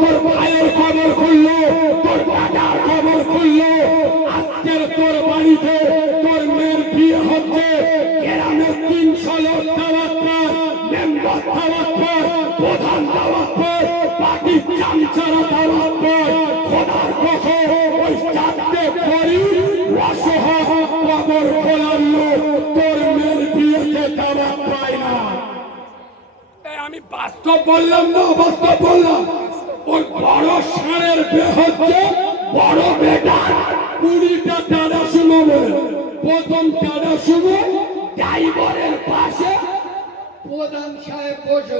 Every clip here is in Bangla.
তোর ভাইয়ের খবর খুললো, তোর দাদার খবর খুললো। আজকের তোর বাড়িতে তোর মেয়ের বিয়ে হচ্ছে, গ্রামের 300 লোক দাওয়াত পায়, মেম্বার দাওয়াত পায়, প্রধান দাওয়াত পায়, পার্টির চামচারা দাওয়াত পায়। খোদার কসম ওই 4টে পরি অসহায় কবর খোলার লোক তোর মেয়ের বিয়েতে দাওয়াত পায় না। আমি বাস্তব বললাম না অবাস্তব বললাম? ওই বড় ষাঁড়ের বিয়ে হচ্ছে, বড় বেটা 20টা টানা শুনো বলে। প্রথম টানা শুনো ড্রাইভারের পাশে প্রধান সাহেব বসে,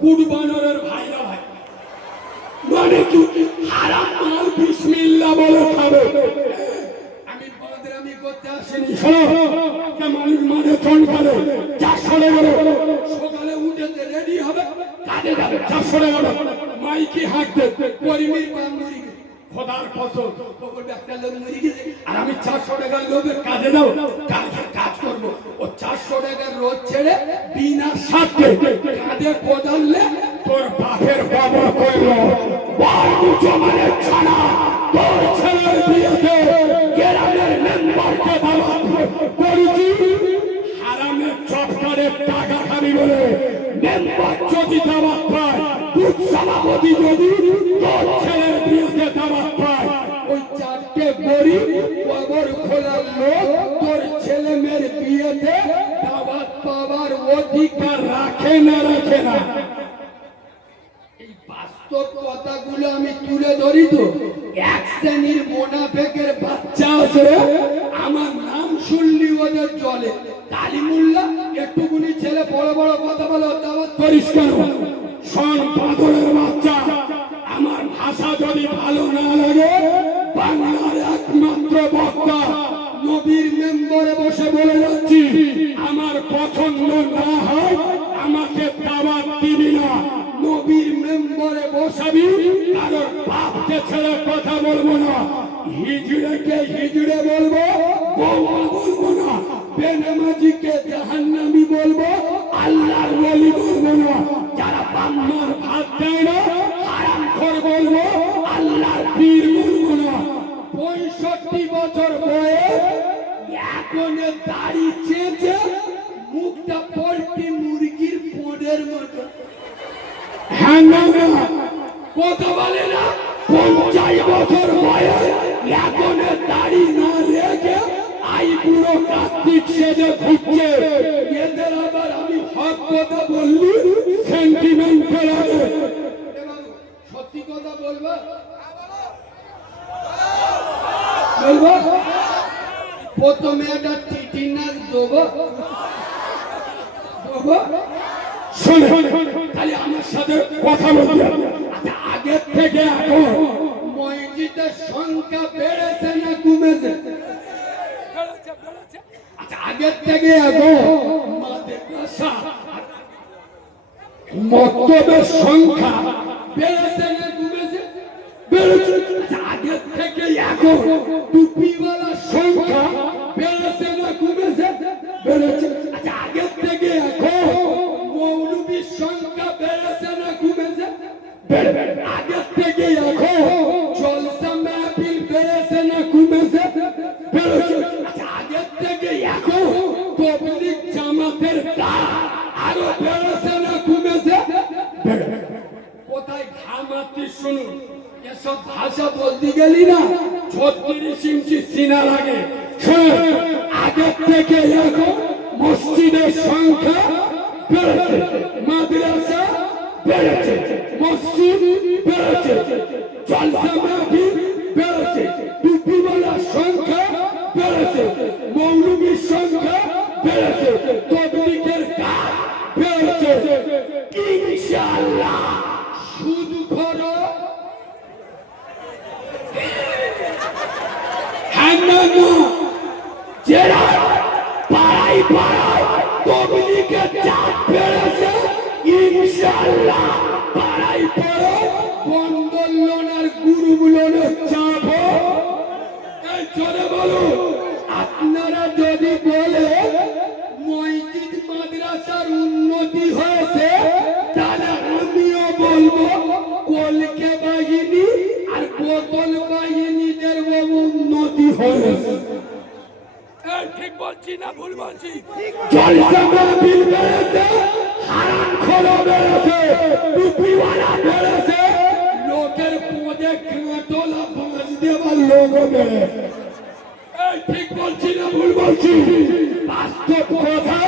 কুরবানের ভাইরা ভাই মানে কি হারাম মাল বিসমিল্লাহ বলে খাবে। আমি বদরামি করতে আসিনি। শোনো, একটা মানুষ মানে ফোন করে 400 টাকা, সকালে উঠে রেডি হবে, কাজে যাবে, 400 টাকা মাইকি হাঁটতে করিমির পান মুড়ি খোদার কসম ওপর একটা লোক মরে গেছে, আর আমি 400 টাকার লোভে কাজে যাও, কাজ করব। ও 400 টাকার রোজ ছেড়ে বিনা স্বার্থে কাঁধে কোদালে তোর বাপের বাবা কইলো বড় জমানের ছানা তোর ছেলের বিয়েতে গ্রামের মেম্বারকে দাওয়াত করেছি। হারামের চটকারের টাকা খাবি বলে মেম্বার যদি দাওয়াত পায়, বুথ সভাপতি যদি তোর ছেলের বিয়েতে দাওয়াত পায়, ওই 4টে গরিব কবর খোলার লোক তোর ছেলে মেয়ের বিয়েতে দাওয়াত পাওয়ার অধিকার রাখে না, রাখে না। এই বাস্তব কথাগুলো আমি তুলে ধরি তো। এক শ্রেণীর মোনাফেকের বাচ্চা আছে, আমার নাম শুনলি ওদের জলে। কালিমুল্লাহ একটুকুনি ছেলে বড় বড় কথা বলে দাওয়াত করিস কেন? শোন বাদরের বাচ্চা, আমার ভাষা যদি ভালো না লাগে, বাংলার একমাত্র বক্তা নবীর মেম্বারে বসে বলে যাচ্ছি, আমার পছন্দ না হয় আমাকে দাওয়াত দিবি না। নবীর মেম্বারে বসাবি, কারোর বাপকে ছেড়ে কথা বলবো না। হিজড়েকে হিজড়ে বলবো, বৌমা বলবো না। বেনামাজিকে জাহান্নামী বলবো, আল্লাহর ওলি বলবো না। যারা বাম্মার ভাত দেয় না হারামখোর বলবো, আল্লাহর পীর বলবো না। 65 বছর বয়স, এখনো দাড়ি চেঁচে, মুখটা পোল্ট্রি মুরগির পোড়ের মতো। হ্যাঁ না কথা বলে না। 50 বছর বয়স, এখনো দাড়ি না রেখে আই বুড়ো কার্তিক সেজে ঘুরছে। এদের আবার আমি হক কথা বললি সেন্টিমেন্ট ফেলাবে। সত্যি কথা বলবো বলবো, প্রথমে একটা টিটি নাচ দেবো, শোনে খালি আমার সাথে কথা বলতে। আচ্ছা, আগের থেকে এখন মসজিদের সংখ্যা বেড়েছে না কমেছে? আচ্ছা, আগের থেকে এখন মাদ্রাসা মক্তবের সংখ্যা বেড়েছে না কমেছে? বেড়েছে। আচ্ছা, আগের থেকে এখন টুপিওয়ালার সংখ্যা বেড়েছে না কমেছে? বেড়েছে। আচ্ছা, আগের থেকে এখন মৌলবীর সংখ্যা বেড়েছে না কমেছে? বেড়েছে। আগের থেকে এখন জলসা মাহফিল বেড়েছে না কমেছে? বেড়েছে। আচ্ছা, আগের থেকে এখন তাবলীগ জামাতের কাজ আরো বেড়েছে না কমেছে? বেড়েছে। কোথায় ঘামাতি শুনুন, এসব ভাষা বলতে গেলি না 36 ইঞ্চি সিনা লাগে। আগের থেকে এখন মসজিদের সংখ্যা বেড়েছে, মাদ্রাসা বেড়েছে, মসজিদ বেড়েছে, জলসা মাহফিল বেড়েছে, টুপিওয়ালার সংখ্যা বেড়েছে, মৌলবীর সংখ্যা বেড়েছে, তাবলীগের কাজ বেড়েছে। ইনশাআল্লাহ সুদ খোর যারা পাড়ায় পাড়ায় তাবলীগের চাপ বেড়েছে, ইনশাআল্লাহ পাড়ায় পাড়ায় বন্ধন লোনের গ্রুপ লোনের চাপ। এই জোরে বলুন। আপনারা যদি বলে মসজিদ মাদ্রাসার উন্নতি হয়েছে, তাহলে আমিও বলবো কলকাতা বলছি না ভুল বলছি? জলসা মাহফিল বেড়েছে, হারামখোর বেড়েছে, টুপিওয়ালা বেড়েছে, লোকের পদে কাঁটলা বাঁশ দেওয়ার লোকও বেড়েছে। এই ঠিক বলছি না ভুল বলছি? বাস্তব কথা,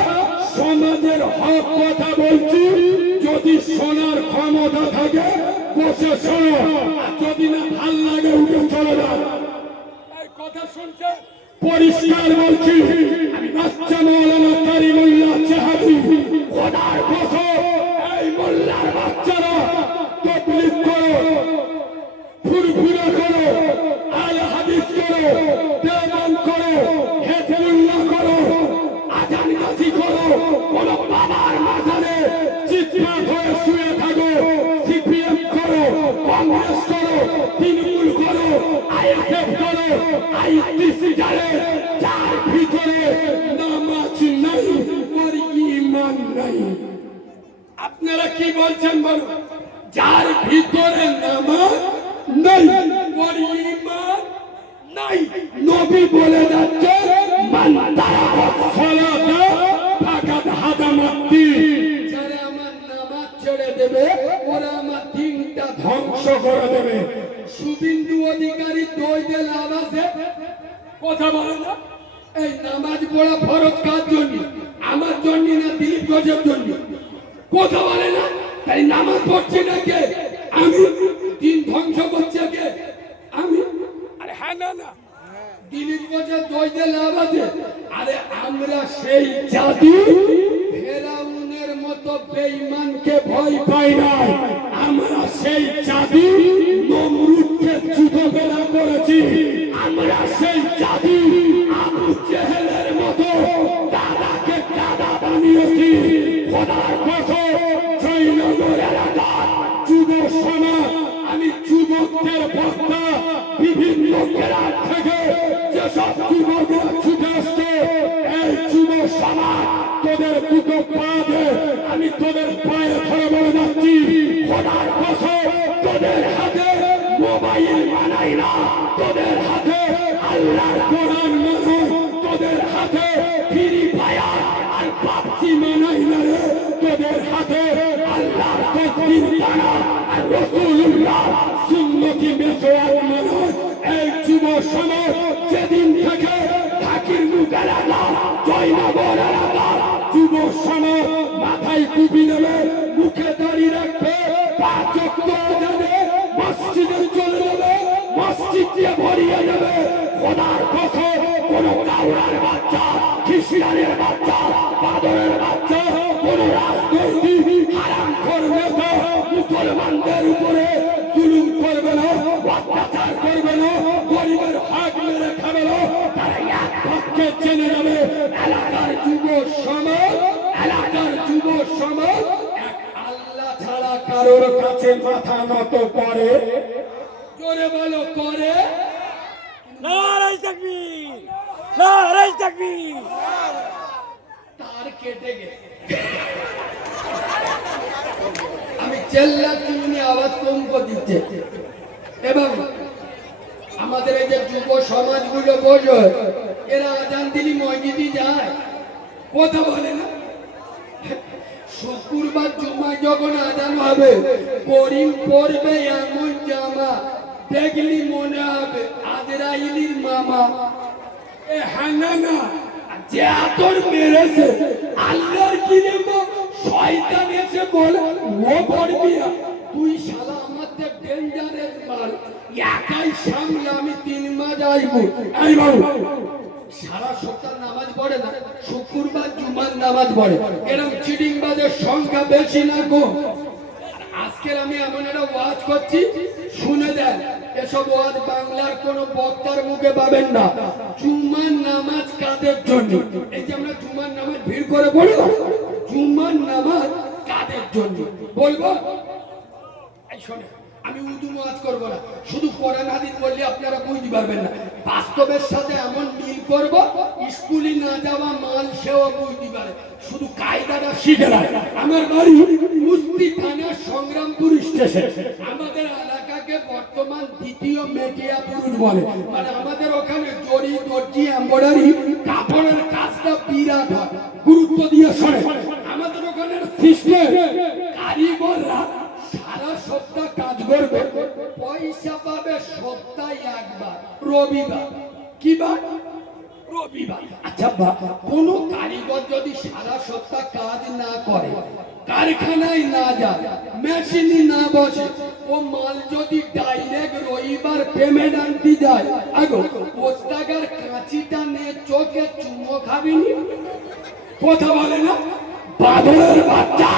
সমাজের হক কথা বলছি। যদি শোনার ক্ষমতা থাকে বসে শোনো, আর যদি না ভাল লাগে উঠে চলে যাও। এই কথা শুনছে পরিষ্কার বলছি, আমি বাচ্চা মৌলানা কারিমুল্লাহ চাহাবি, খোদার কসম, এই মোল্লার বাচ্চারা তাবলীগ করো, ফুরফুরা করো, আল হাদিস করো, দেওবন্দ করো, হেফজুল্লাহ করো, আজান গাছি করো, কোন বাবার মাজারে চিৎকার হয়ে শুয়ে থাকো, সিপিএম করো, কংগ্রেস করো, তৃণমূল করো, আইএসএফ করো, আইটিসি জানে, যার ভিতরে নামাজ নাই ওর ঈমান নাই। আপনারা কি বলছেন বলো? যার ভিতরে নামাজ নাই ওর ঈমান নাই। নবী বলে যাচ্ছে মান তারাকা সালাতা ফাকাদ হাদামাত দ্বীন, যারা আমার নামাজ ছেড়ে দেবে ওরা আমার দ্বীনটা ধ্বংস করে দেবে। শুভেন্দু অধিকারী দইতে লাভ আছে, কথা বলে না। এই নামাজ পড়া ফরজ কার জন্য? আমার জন্য না দিলীপ ঘোষের জন্য? কথা বলে না। তাই নামাজ পড়ছে না কে? আমি। দিন ধ্বংস করছে কে? আমি। আরে হ্যাঁ না না, দিলীপ ঘোষের দইতে লাভ আছে। আরে আমরা সেই জাতি ফেরাউনের মতো বেঈমানকে ভয় পাই না। আমরা সেই জাতি নমরুদকে যুদ্ধবেলা করেছি। আমরা সেই জাতি আবু জেহেলের মতো দাদাকে দাদা বানিয়েছি। খোদার কসম, জয়নগর এলাকার যুব সমাজ, আমি যুবকদের বক্তা, বিভিন্ন জেলা থেকে যেসব যুবকরা ছুটে আসছে, এই যুব সমাজ তোদের দুটো পা দে, আমি তোদের পায়ে ধরে বলে যাচ্ছি, খোদার কসম, তোদের হাতে মোবাইল মানাই না, তোদের হাতে আল্লাহর কোরআন মানো, তোদের হাতে ফ্রি ফায়ার আর পাবজি মানাই না রে, তোদের হাতে আল্লাহর তাসবিহ টানা আর রাসূলুল্লাহ সুন্নতি মেসওয়াক মানো। এই যুব সমাজ যেদিন থেকে ঠাকিরমুখ এলাকা, জয়নগর এলাকা যুব সমাজ মাথায় টুপি নেবে, মুখে দাড়ি রাখবে, 5 ওয়াক্ত আজানে মসজিদে চলে যাবে, মসজিদ দিয়ে ভরিয়ে যাবে। খোদার কসম, কোন কাউরার বাচ্চা, খ্রিস্টানের বাচ্চা, বাদরের বাচ্চা, কোন রাজনৈতিক হারামখোর নেতা মুসলমানদের উপরে জুলুম করবে না, অত্যাচার করবে না, গরিবের হক মেরে খাবে না। তারা এক পক্ষে জেনে যাবে এলাকার যুব সমাজ, এলাকার যুব সমাজ এক আল্লাহ ছাড়া কারোর কাছে মাথা নত করে। জোরে বলো করে। নারায়ে তাকবীর, নারায়ে তাকবীর। তার কেটে গেছে, আমি চেল্লাচ্ছি, উনি আওয়াজ কম করে দিচ্ছে। এবং আমাদের এই যে যুব সমাজগুলো বোঝো, এরা আজান দিলি মসজিদে যায়, কথা বলে না। শুক্রবার জুমায় যখন আজান হবে, করিম পড়বে এমন জামা দেখলি মনে হবে আজরাইলির মামা। এ হ্যাঁ না না, যে আতর মেরেছে আল্লাহর কি দেবো, শয়তান এসে বলে ও পড়বি না, তুই শালা আমাদের ডেঞ্জারের মাল, একাই সামলে আমি 3 মাস আইবো। এই বাবু সারা সপ্তাহ নামাজ পড়ে না, শুক্রবার জুমার নামাজ পড়ে, এরকম চিটিংবাজের সংখ্যা বেশি না কম? আজকের আমি এমন একটা ওয়াজ করছি, শুনে দেন। এসব ওয়াজ বাংলার কোন বক্তার মুখে পাবেন না। জুমার নামাজ কাদের জন্য? এই যে আমরা জুমার নামাজ ভিড় করে পড়ি, জুমার নামাজ কাদের জন্য বলবো? এই শোনে, আমি উর্দু ওয়াজ করবো না, শুধু কোরআন হাদিস বললে আপনারা বুঝতে পারবেন না। বাস্তবের সাথে এমন মিল করবো, স্কুলে না যাওয়া মাল সেও বুঝতে পারে, শুধু কায়দাটা শিখে না। আমার বাড়ি মুস্তি থানার সংগ্রামপুর স্টেশন। আমাদের এলাকাকে বর্তমান 2য় মেটিয়াপুর বলে, মানে আমাদের ওখানে জরি দর্জি এমব্রয়ডারি কাপড়ের কাজটা বিরাট হয়। গুরুত্ব দিয়ে শোনে, আমাদের ওখানে সিস্টেম কারিগররা সারা সপ্তাহ কাজ করবে, পয়সা পাবে সপ্তাহে একবার, রবিবার। কি বার? রবিবার। আচ্ছা কোন কারিগর যদি সারা সপ্তাহ কাজ না করে, কারখানায় না যায়, মেশিনে না বসে, ও মাল যদি ডাইরেক্ট রবিবার পেমেন্ট আনতে যায়, আগো পোস্টাগার কাঁচিটা নিয়ে চোখে চুমো খাবিনি? কথা বলে না বাদরের বাচ্চা,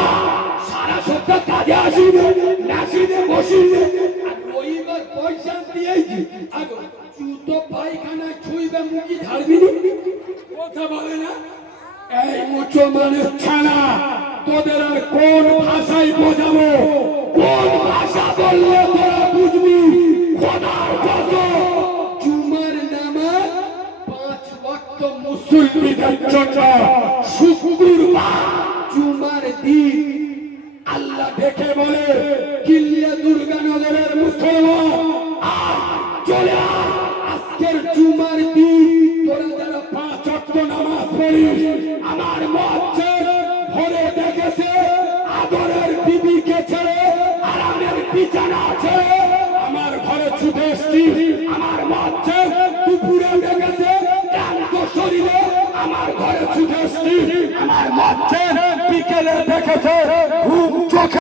সারা সপ্তাহ কাজে আসিনি, মেশিনে বসিনি, আর রবিবার পয়সা দিয়েছি, আগো জুতো পায়খানা ছুঁইবে, মুখি ঝাড়বিনি? কথা বলে না এই মুচো মানুষ ছানা, তোদের আর কোন ভাষায় বোঝাবো? কোন ভাষা বললে তোরা বুঝবি? খোদার কসম, জুমার নামাজ 5 ওয়াক্ত মুসলমানদের জন্য শুক্রবার জুমার দিন। আল্লাহ দেখে বলে, কিল্লা দুর্গানগরের মুসলমান আজ চলে আয়, আজকের জুমার দিন তোরা যারা 5 ওয়াক্ত নামাজ পড়িস, আমার মসজিদ ভরে দেখেছে, আদরের বিবিকে ছেড়ে আরামের বিছানা ছেড়ে আমার ঘরে ছুটে এসছি, আমার মসজিদ দুপুরে দেখেছে, ক্লান্ত শরীরে আমার ঘরে ছুটে এসছি, আমার মসজিদ বিকেলে দেখেছে, ঘুম চোখে